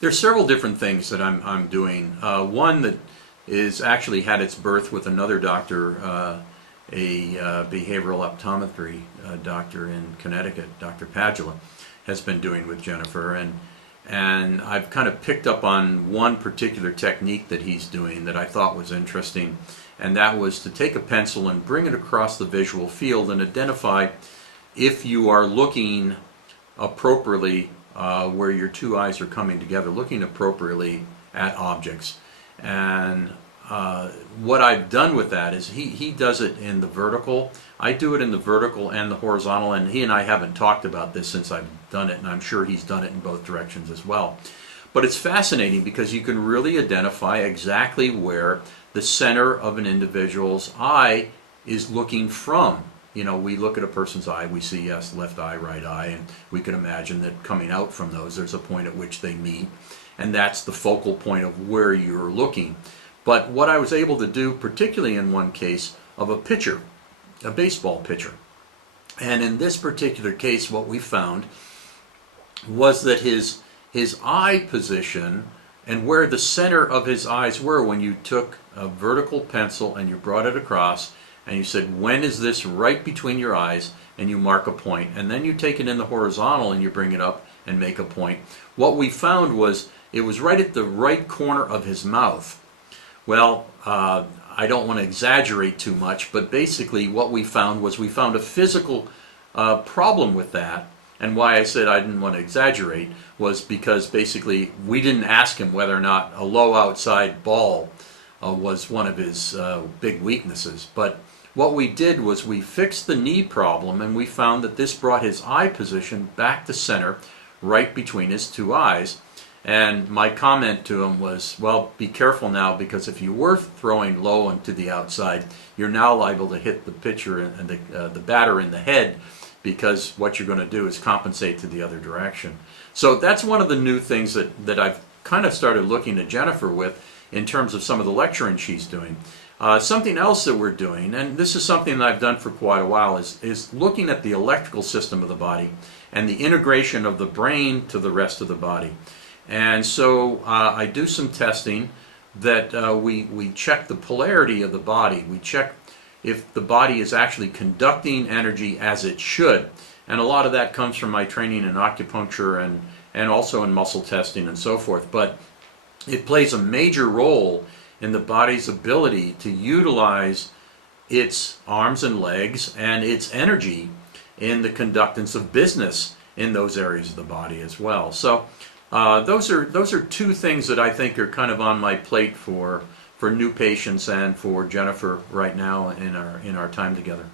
There's several different things that I'm doing. One that is actually had its birth with another doctor, a behavioral optometry doctor in Connecticut, Dr. Padula, has been doing with Jennifer, and I've kind of picked up on one particular technique that he's doing that I thought was interesting, and that was to take a pencil and bring it across the visual field and identify if you are looking appropriately where your two eyes are coming together, looking appropriately at objects. And what I've done with that is he does it in the vertical. I do it in the vertical and the horizontal, and he and I haven't talked about this since I've done it, and I'm sure he's done it in both directions as well. But it's fascinating because you can really identify exactly where the center of an individual's eye is looking from. You know, we look at a person's eye, we see, yes, left eye, right eye, and we can imagine that coming out from those, there's a point at which they meet, and that's the focal point of where you're looking. But what I was able to do, particularly in one case of a pitcher, a baseball pitcher, and in this particular case, what we found was that his eye position and where the center of his eyes were when you took a vertical pencil and you brought it across, and you said, when is this right between your eyes, and you mark a point, and then you take it in the horizontal and you bring it up and make a point. What we found was it was right at the right corner of his mouth. Well, I don't want to exaggerate too much, but basically what we found was we found a physical problem with that. And why I said I didn't want to exaggerate was because basically we didn't ask him whether or not a low outside ball was one of his big weaknesses. But what we did was we fixed the knee problem, and we found that this brought his eye position back to center, right between his two eyes. And my comment to him was, well, be careful now, because if you were throwing low and to the outside, you're now liable to hit the pitcher and the batter in the head, because what you're going to do is compensate to the other direction. So that's one of the new things that I've kind of started looking at Jennifer with in terms of some of the lecturing she's doing. Something else that we're doing, and this is something that I've done for quite a while, is looking at the electrical system of the body and the integration of the brain to the rest of the body. And so I do some testing that we check the polarity of the body. We check if the body is actually conducting energy as it should. And a lot of that comes from my training in acupuncture and also in muscle testing and so forth. But it plays a major role in the body's ability to utilize its arms and legs and its energy in the conductance of business in those areas of the body as well. So those are two things that I think are kind of on my plate for new patients and for Jennifer right now in our time together.